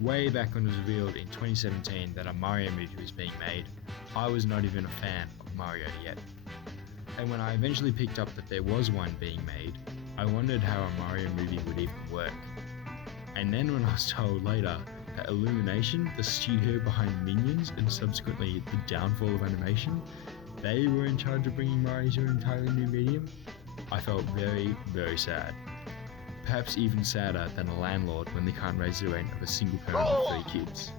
Way back when it was revealed in 2017 that a Mario movie was being made, I was not even a fan of Mario yet. And when I eventually picked up that there was one being made, I wondered how a Mario movie would even work. And then when I was told later that Illumination, the studio behind Minions and subsequently the downfall of animation, they were in charge of bringing Mario to an entirely new medium, I felt very, very sad. Perhaps even sadder than a landlord when they can't raise the rent of a single parent with 3 kids.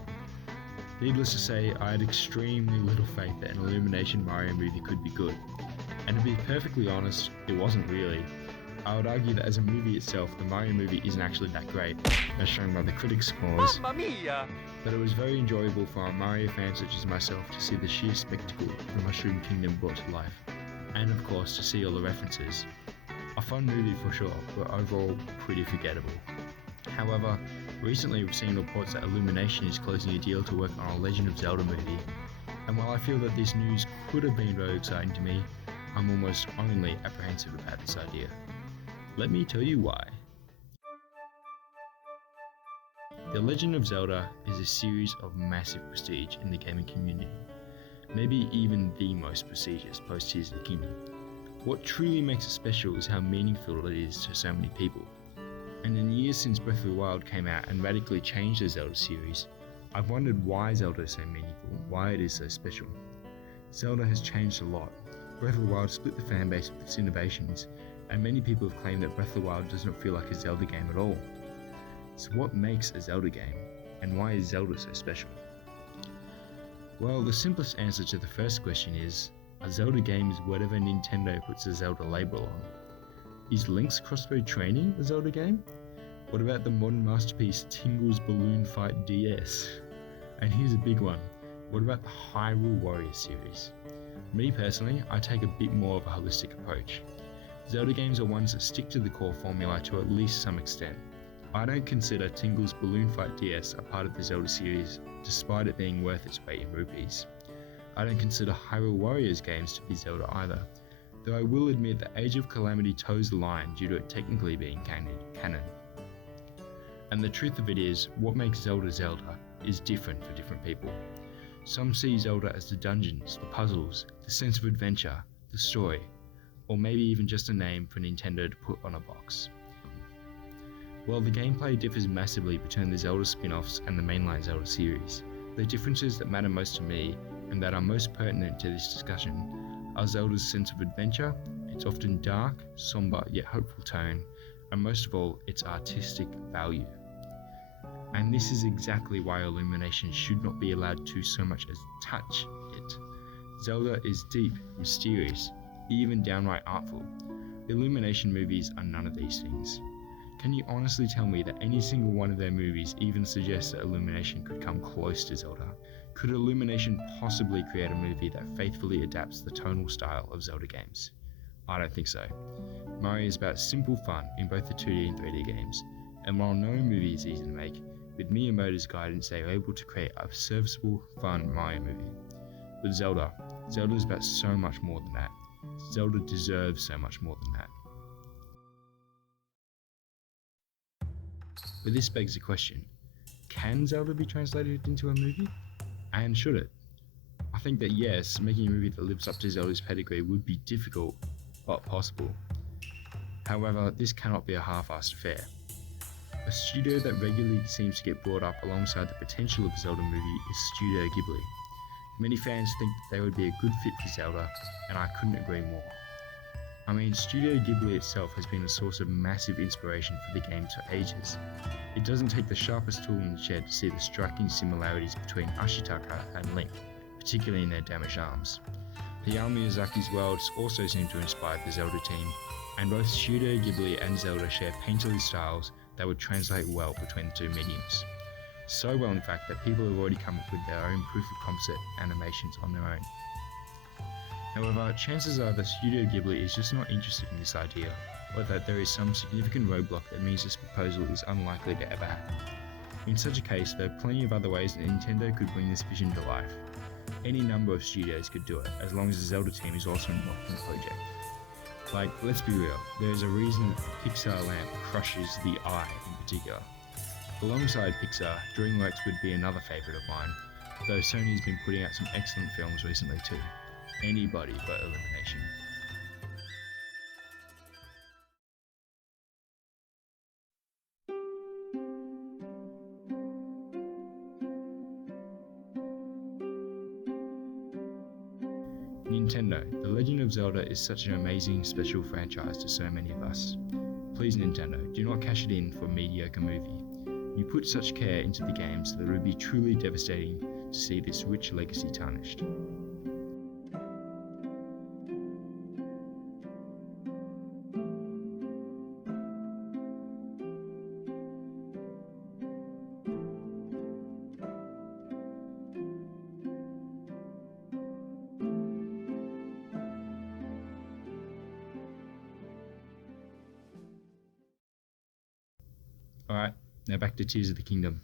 Needless to say, I had extremely little faith that an Illumination Mario movie could be good. And to be perfectly honest, it wasn't really. I would argue that as a movie itself, the Mario movie isn't actually that great, as shown by the critics' scores. Mamma mia! But it was very enjoyable for a Mario fan such as myself to see the sheer spectacle the Mushroom Kingdom brought to life. And of course, to see all the references. A fun movie for sure, but overall pretty forgettable. However, recently we've seen reports that Illumination is closing a deal to work on a Legend of Zelda movie, and while I feel that this news could have been very exciting to me, I'm almost only apprehensive about this idea. Let me tell you why. The Legend of Zelda is a series of massive prestige in the gaming community, maybe even the most prestigious post Tears of the Kingdom. What truly makes it special is how meaningful it is to so many people. And in the years since Breath of the Wild came out and radically changed the Zelda series, I've wondered why Zelda is so meaningful, why it is so special. Zelda has changed a lot. Breath of the Wild split the fanbase with its innovations, and many people have claimed that Breath of the Wild does not feel like a Zelda game at all. So what makes a Zelda game, and why is Zelda so special? Well, the simplest answer to the first question is, a Zelda game is whatever Nintendo puts a Zelda label on. Is Link's Crossbow Training a Zelda game? What about the modern masterpiece Tingle's Balloon Fight DS? And here's a big one, what about the Hyrule Warriors series? Me personally, I take a bit more of a holistic approach. Zelda games are ones that stick to the core formula to at least some extent. I don't consider Tingle's Balloon Fight DS a part of the Zelda series, despite it being worth its weight in rupees. I don't consider Hyrule Warriors games to be Zelda either, though I will admit that Age of Calamity toes the line due to it technically being canon. And the truth of it is, what makes Zelda Zelda is different for different people. Some see Zelda as the dungeons, the puzzles, the sense of adventure, the story, or maybe even just a name for Nintendo to put on a box. While the gameplay differs massively between the Zelda spin-offs and the mainline Zelda series, the differences that matter most to me and that are most pertinent to this discussion are Zelda's sense of adventure, its often dark, somber yet hopeful tone, and most of all, its artistic value. And this is exactly why Illumination should not be allowed to so much as touch it. Zelda is deep, mysterious, even downright artful. Illumination movies are none of these things. Can you honestly tell me that any single one of their movies even suggests that Illumination could come close to Zelda? Could Illumination possibly create a movie that faithfully adapts the tonal style of Zelda games? I don't think so. Mario is about simple fun in both the 2D and 3D games, and while no movie is easy to make, with Miyamoto's guidance they are able to create a serviceable, fun Mario movie. With Zelda is about so much more than that. Zelda deserves so much more than that. But this begs the question, can Zelda be translated into a movie? And should it? I think that yes, making a movie that lives up to Zelda's pedigree would be difficult, but possible. However, this cannot be a half-assed affair. A studio that regularly seems to get brought up alongside the potential of a Zelda movie is Studio Ghibli. Many fans think that they would be a good fit for Zelda, and I couldn't agree more. I mean, Studio Ghibli itself has been a source of massive inspiration for the game for ages. It doesn't take the sharpest tool in the shed to see the striking similarities between Ashitaka and Link, particularly in their damaged arms. Hayao Miyazaki's worlds also seem to inspire the Zelda team, and both Studio Ghibli and Zelda share painterly styles that would translate well between the two mediums. So well in fact that people have already come up with their own proof of concept animations on their own. However, chances are that Studio Ghibli is just not interested in this idea, or that there is some significant roadblock that means this proposal is unlikely to ever happen. In such a case, there are plenty of other ways that Nintendo could bring this vision to life. Any number of studios could do it, as long as the Zelda team is also involved in the project. Like, let's be real, there is a reason that the Pixar lamp crushes the eye in particular. Alongside Pixar, DreamWorks would be another favourite of mine, though Sony's been putting out some excellent films recently too. Anybody but Illumination. Nintendo, The Legend of Zelda is such an amazing, special franchise to so many of us. Please Nintendo, do not cash it in for a mediocre movie. You put such care into the games that it would be truly devastating to see this rich legacy tarnished. Alright, now back to Tears of the Kingdom.